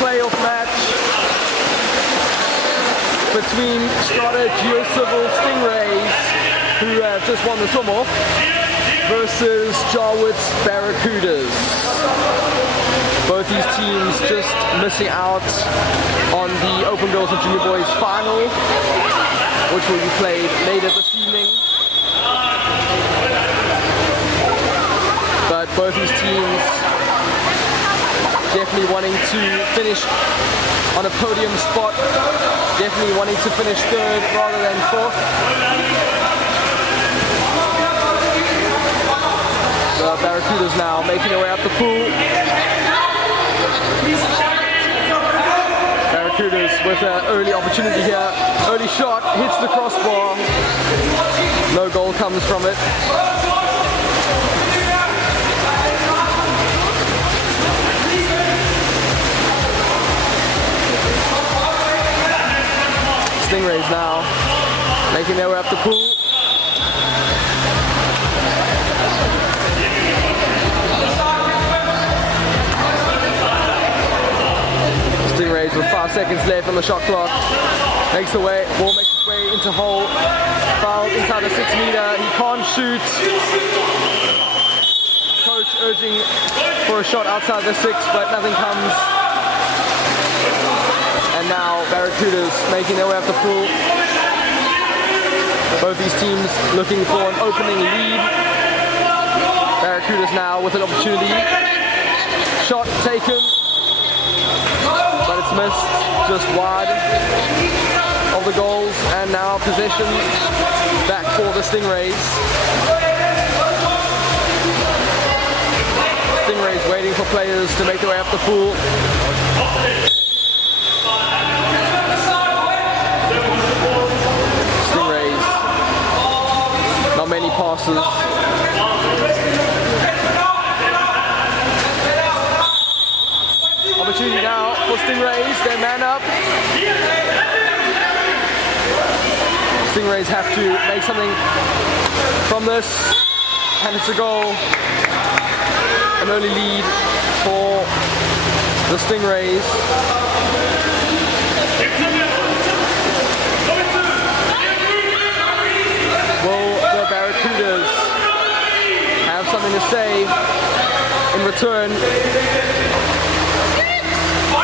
playoff match between Strata GeoCivil Stingrays, who have just won the swim-off, versus Jawitz Barracudas. Both these teams just missing out on the Open Girls and Junior Boys final, which will be played later this evening. But both these teams definitely wanting to finish on a podium spot, definitely wanting to finish third rather than fourth. The Barracudas now making their way up the pool. Barracudas with an early opportunity here. Early shot, hits the crossbar. No goal comes from it. Stingrays now making their way up the pool. Stingrays with 5 seconds left on the shot clock. Makes the way, ball makes its way into hole. Fouled inside the 6 meter. He can't shoot. Coach urging for a shot outside the 6, but nothing comes. And now Barracudas making their way up the pool. Both these teams looking for an opening lead. Barracudas now with an opportunity. Shot taken, but it's missed just wide of the goals. And now possession back for the Stingrays. Stingrays waiting for players to make their way up the pool. Not many passes. Opportunity now for Stingrays, their man up. Stingrays have to make something from this, and it's a goal. An early lead for the Stingrays. Barracudas have something to say in return.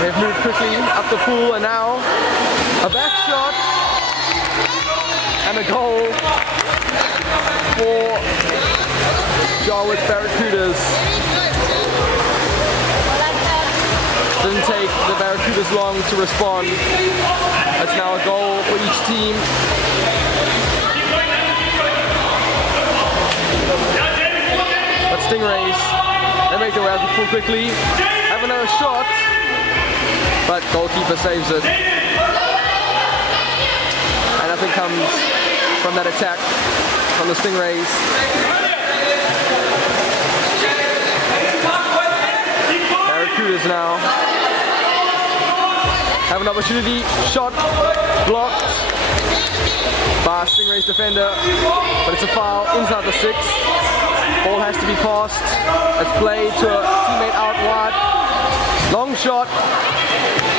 They've moved quickly up the pool, and now a back shot and a goal for Jawitz Barracudas. Didn't take the Barracudas long to respond. That's now a goal for each team. But Stingrays, they make their way out of the pool quickly. Have another shot, but goalkeeper saves it. And nothing comes from that attack from the Stingrays. Barracudas now have an opportunity. Shot blocked by Stingrays defender, but it's a foul inside the 6. Ball has to be passed. It's played to a teammate out wide. Long shot,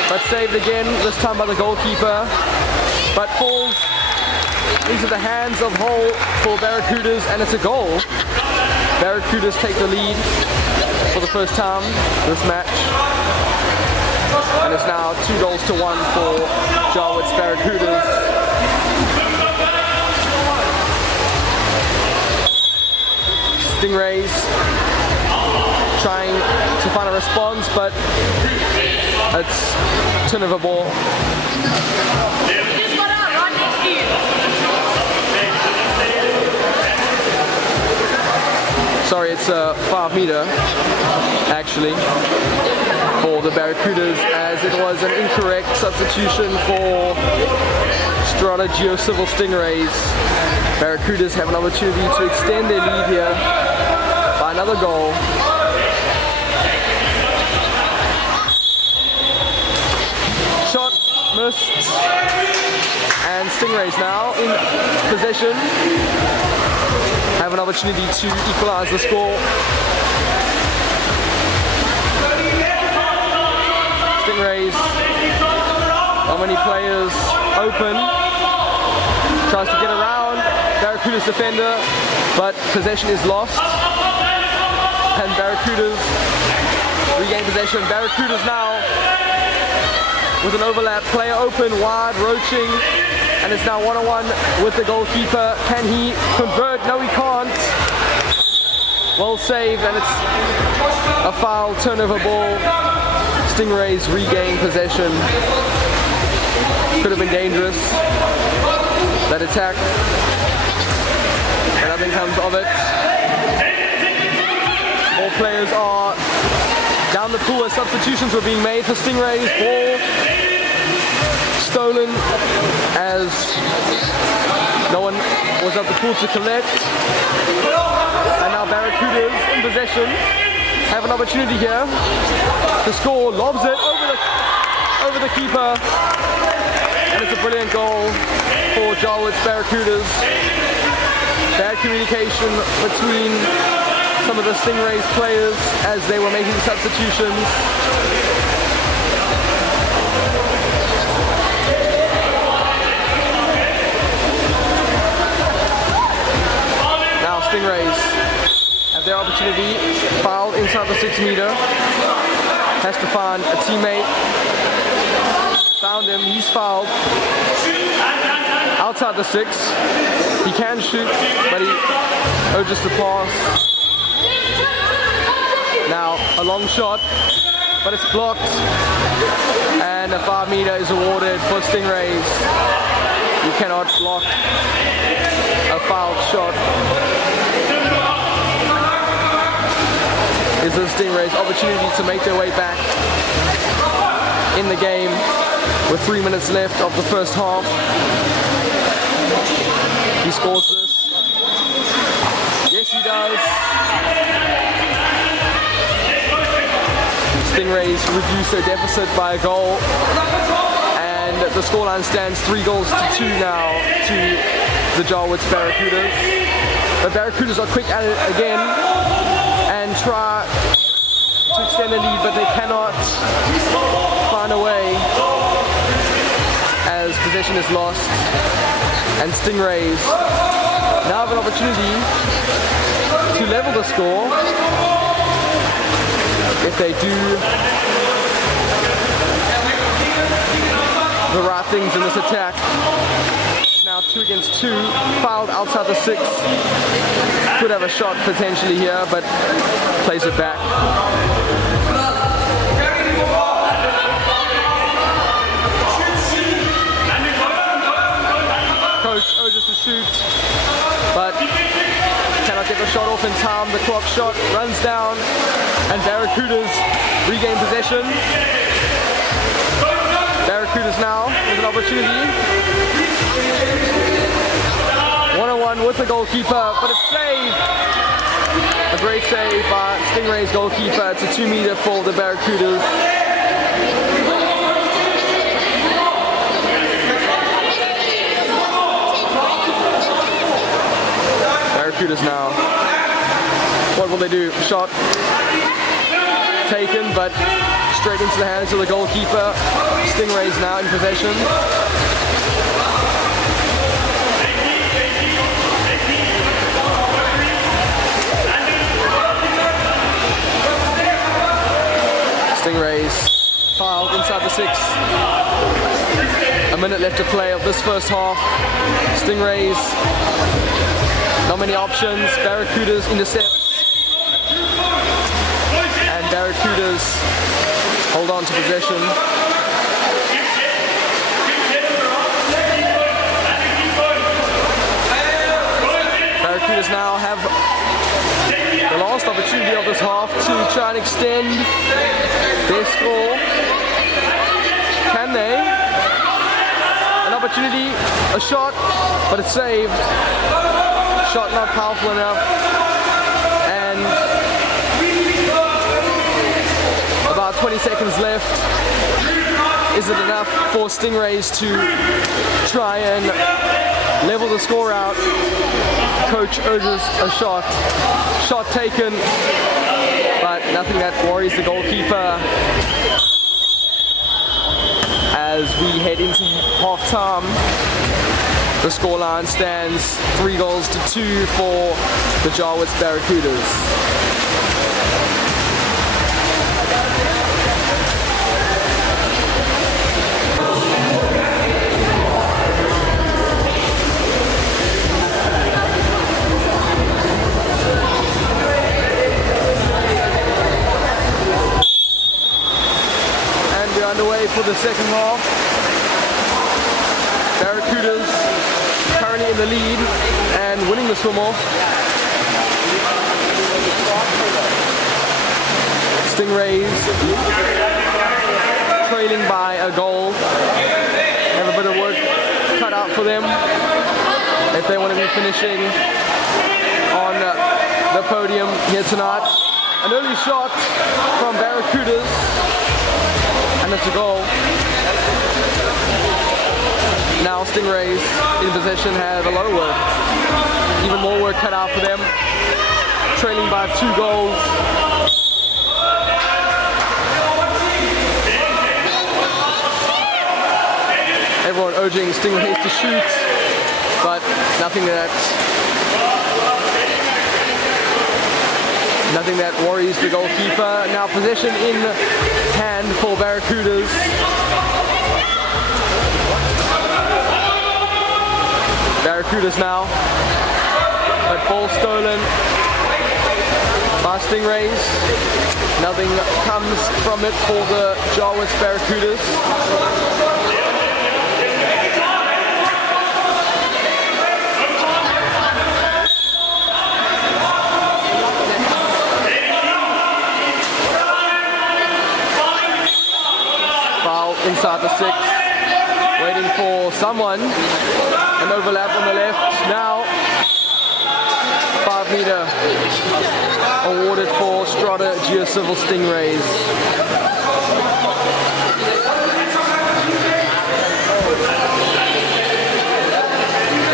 but saved again, this time by the goalkeeper. But falls into the hands of Hull for Barracudas, and it's a goal. Barracudas take the lead for the first time this match. And it's now 2-1 for Jawitz Barracudas. Stingrays trying to find a response, but it's turnover ball. Sorry, it's a 5 meter actually for the Barracudas, as it was an incorrect substitution for Strata GeoCivil Stingrays. Barracudas have an opportunity to extend their lead here by another goal. Shot missed, and Stingrays now in possession have an opportunity to equalize the score. Stingrays. Not many players open. Tries to get around Barracuda's defender, but possession is lost. And Barracudas regain possession. Barracudas now with an overlap. Player open, wide, roaching. And it's now one-on-one with the goalkeeper. Can he convert? No, he can't. Well saved, and it's a foul, turnover ball. Stingrays regain possession. Could have been dangerous, that attack, but nothing comes of it. All players are down the pool as substitutions were being made for Stingrays. Ball stolen as no one was at the pool to collect. And now Barracudas in possession have an opportunity here to score. Lobs it over the keeper, and it's a brilliant goal for Jawitz Barracudas. Bad communication between some of the Stingrays players as they were making substitutions. Now Stingrays have their opportunity. Foul inside the 6 meter. Has to find a teammate. Found him, he's fouled. Outside the 6. He can shoot, but he urges to pass. Now a long shot, but it's blocked. And a 5 meter is awarded for Stingrays. You cannot block a fouled shot. Is the Stingrays' opportunity to make their way back in the game with 3 minutes left of the first half. He scores this. Yes, he does. Stingrays reduce their deficit by a goal, and the scoreline stands 3-2 now to the Jawitz Barracudas. The Barracudas are quick at it again and try to extend the lead, but they cannot find a way as possession is lost. And Stingrays now have an opportunity to level the score if they do the right things in this attack. It's now 2 against 2, fouled outside the 6. Could have a shot potentially here, but plays it back. Coach urges to shoot, but cannot get the shot off in time. The clock shot runs down, and Barracudas regain possession. Barracudas now with an opportunity. 1-on-1 with the goalkeeper, but it's saved. A great save by Stingrays goalkeeper. It's a 2 meter for the Barracudas. Barracudas now. What will they do? Shot taken, but straight into the hands of the goalkeeper. Stingrays now in possession. Stingrays fouled inside the 6. A minute left to play of this first half. Stingrays, not many options. Barracudas intercepts. And Barracudas hold on to possession. Barracudas now have the last opportunity of this half to try and extend their score. Can they? An opportunity, a shot, but it's saved. Shot not powerful enough. And about 20 seconds left. Is it enough for Stingrays to try and level the score out? Coach urges a shot. Shot taken, but nothing that worries the goalkeeper. as we head into half-time. The scoreline stands 3-2 for the Jawitz Barracudas. Underway for the second half. Barracudas currently in the lead and winning the swim-off. Stingrays trailing by a goal. Have a bit of work cut out for them if they want to be finishing on the podium here tonight. An early shot from Barracudas. And it's a goal. Now Stingrays in possession have a lot of work. Even more work cut out for them. Trailing by 2 goals. Everyone urging Stingrays to shoot, but nothing that worries the goalkeeper. Now possession in hand for Barracudas. Barracudas now. But ball stolen by Stingrays. Nothing comes from it for the Jawitz Barracudas. Inside the 6, waiting for someone. An overlap on the left. Now 5-meter awarded for Strata GeoCivil Stingrays.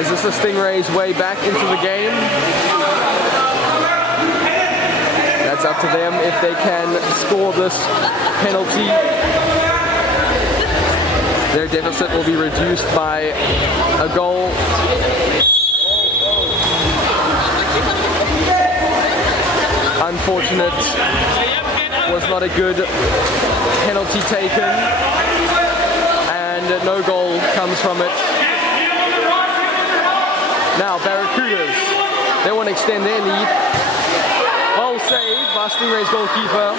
Is this the Stingrays' way back into the game? That's up to them if they can score this penalty. Their deficit will be reduced by a goal. Unfortunate, was not a good penalty taken, and no goal comes from it. Now Barracudas, they want to extend their lead. Well saved by Stingray's goalkeeper.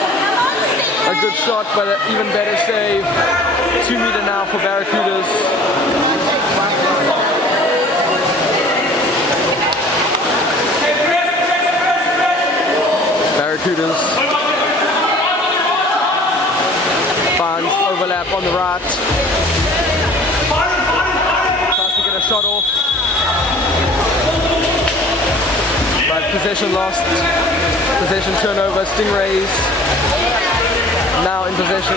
A good shot, but an even better save. 2-meter now for Barracudas. Barracudas finds overlap on the right. Tries to get a shot off. But possession lost. Possession turnover. Stingrays now in possession.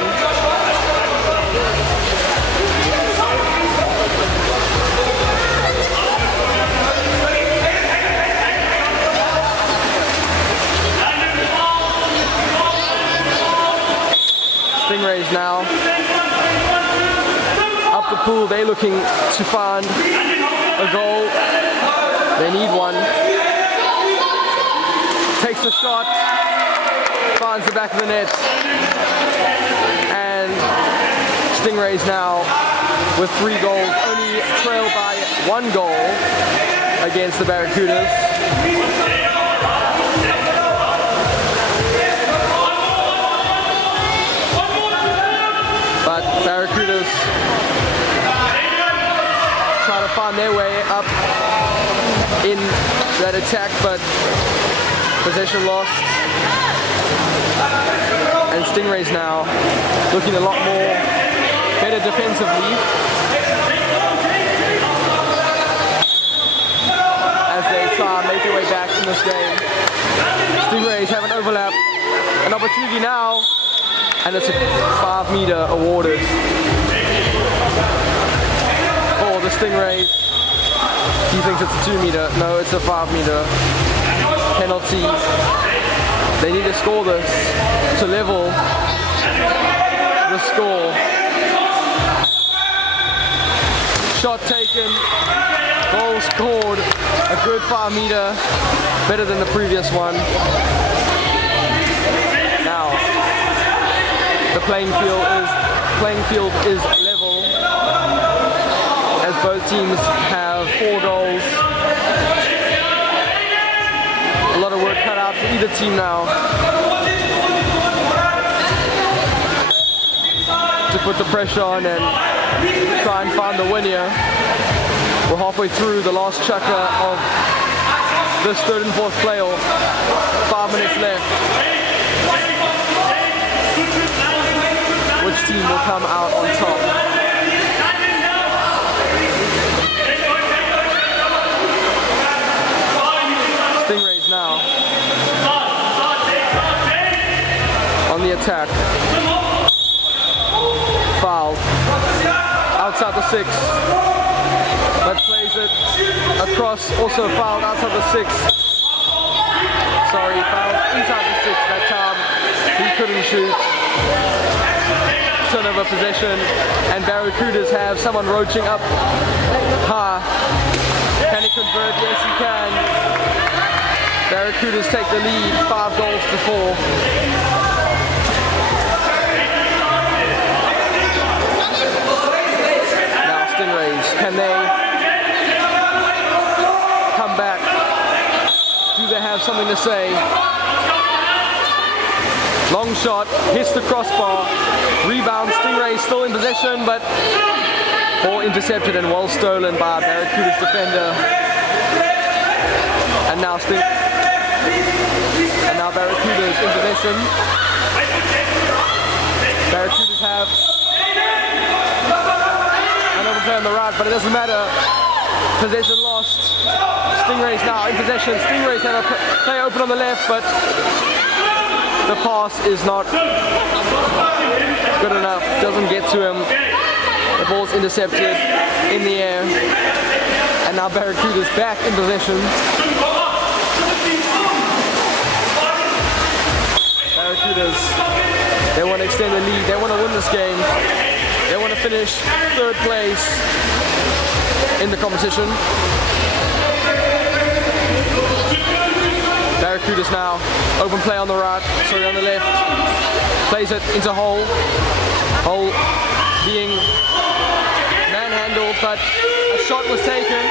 Stingrays now up the pool. They're looking to find a goal. They need one. Takes a shot, finds the back of the net, and Stingrays now with 3 goals, only trailed by 1 goal against the Barracudas. But Barracudas try to find their way up in that attack, but possession lost. And Stingrays now looking a lot more better defensively as they try and make their way back in this game. Stingrays have an overlap, an opportunity now, and it's a 5-meter awarded for the Stingrays. He thinks it's a 2-meter. No, it's a 5-meter penalty. They need to score this to level the score. Shot taken, goal scored, a good 5 meter, better than the previous one. Now, the playing field is level, as both teams have 4 goals. A lot of work cut out for either team now to put the pressure on and try and find the win here. We're halfway through the last chukker of this third and fourth playoff. 5 minutes left. Which team will come out on top? Stingrays now on the attack. Foul outside the 6. That plays it across, also fouled outside the 6. Sorry, fouled inside the 6 that time. He couldn't shoot. Turnover possession, and Barracudas have someone roaching up high. Can he convert? Yes, he can. Barracudas take the lead, 5 goals to 4. Now Stingrays, can they come back? Do they have something to say? Long shot, hits the crossbar, rebound, Stingrays still in possession, but ball intercepted and well stolen by Barracuda's defender. And now Barracuda's in possession. Barracudas have another play on the right, but it doesn't matter. Possession lost. Stingrays now in possession. Stingrays have a play open on the left, but the pass is not good enough, doesn't get to him. The ball's intercepted in the air. And now Barracuda's back in possession. Barracudas, they want to extend the lead, they want to win this game. They want to finish 3rd place in the competition. Barracudas now, open play on the right, sorry on the left, plays it into Hole. Hole being manhandled, but a shot was taken,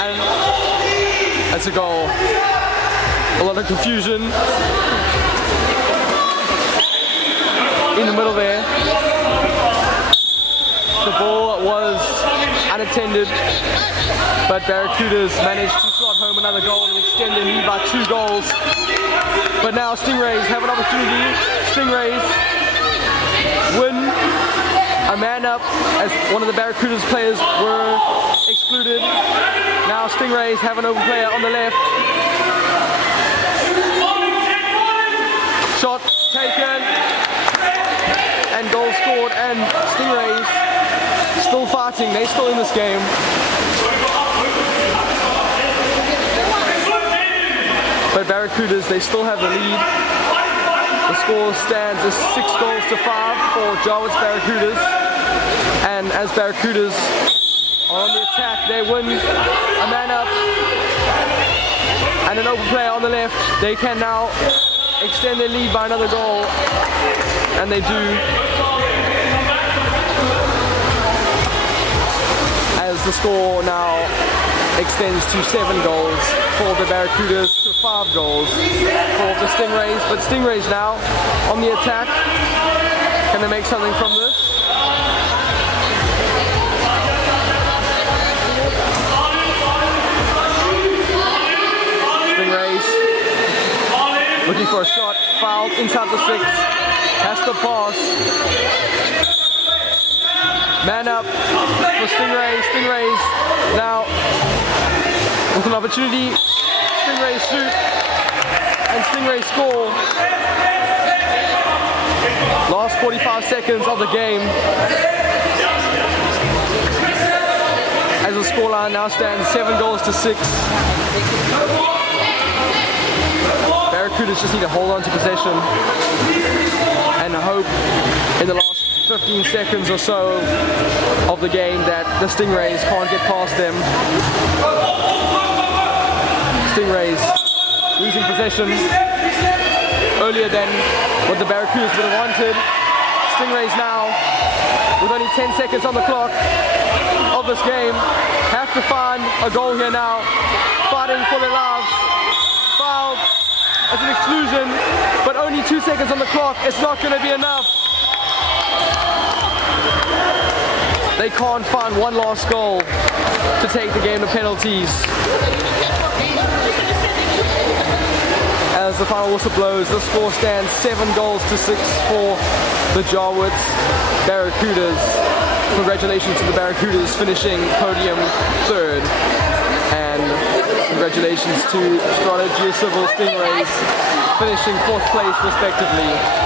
and that's a goal. A lot of confusion in the middle there. The ball was unattended, but Barracudas managed to slot home another goal and extend their lead by 2 goals. But now Stingrays have an opportunity. Stingrays win a man up as one of the Barracudas players were excluded. Now Stingrays have an open player on the left. Shot taken and goal scored, and Stingrays still fighting, they're still in this game. But Barracudas, they still have the lead. The score stands as 6 goals to 5 for Jawitz Barracudas. And as Barracudas are on the attack, they win a man up and an open player on the left. They can now extend their lead by another goal, and they do. As the score now extends to 7 goals for the Barracudas to 5 goals for the Stingrays. But Stingrays now on the attack. Can they make something from this? Stingrays looking for a shot, fouled inside the 6, has to pass. Man up for Stingrays. Stingrays now with an opportunity. Stingrays shoot and Stingrays score. Last 45 seconds of the game. As the scoreline now stands 7 goals to 6. Barracudas just need to hold on to possession and hope in the last 15 seconds or so of the game that the Stingrays can't get past them. Stingrays losing possession earlier than what the Barracudas would have wanted. Stingrays now, with only 10 seconds on the clock of this game, have to find a goal here now, fighting for their lives. Fouled as an exclusion, but only 2 seconds on the clock. It's not going to be enough. They can't find one last goal to take the game to penalties. As the final whistle blows, the score stands 7-6 for the Jawitz Barracudas. Congratulations to the Barracudas finishing podium 3rd, and congratulations to Strata GeoCivil Stingrays finishing 4th place respectively.